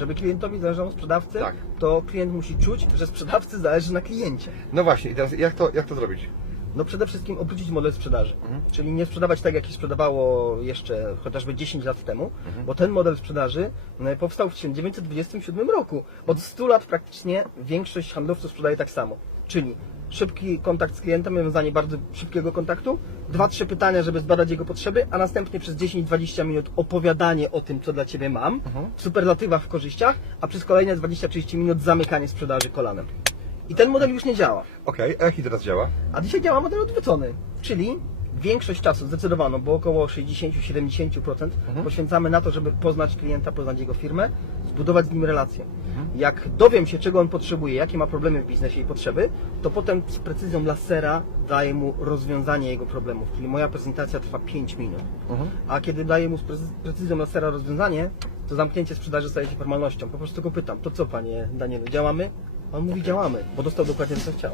Żeby klientowi zależało na sprzedawcy, Tak. to klient musi czuć, że sprzedawcy zależy na kliencie. No właśnie, i teraz jak to, jak to zrobić? No przede wszystkim obrócić model sprzedaży. Mhm. Czyli nie sprzedawać tak, jak się sprzedawało jeszcze chociażby 10 lat temu, Mhm. bo ten model sprzedaży e, powstał w 1927 roku. Od 100 lat praktycznie większość handlowców sprzedaje tak samo. Czyli szybki kontakt z klientem, nawiązanie bardzo szybkiego kontaktu, dwa, trzy pytania, żeby zbadać jego potrzeby, a następnie przez 10-20 minut opowiadanie o tym, co dla Ciebie mam, Mhm. w superlatywach w korzyściach, a przez kolejne 20-30 minut zamykanie sprzedaży kolanem. I ten model już nie działa. Okej, a jaki teraz działa? A dzisiaj działa model odwrócony, czyli większość czasu zdecydowaną, bo około 60-70% poświęcamy na to, żeby poznać klienta, poznać jego firmę, zbudować z nim relację. Jak dowiem się, czego on potrzebuje, jakie ma problemy w biznesie i potrzeby, to potem z precyzją lasera daję mu rozwiązanie jego problemów, czyli moja prezentacja trwa 5 minut. A kiedy daję mu z precy- precyzją lasera rozwiązanie, to zamknięcie sprzedaży staje się formalnością. Po prostu go pytam, to co panie Danielu, działamy? A On mówi działamy, bo dostał dokładnie to, co chciał.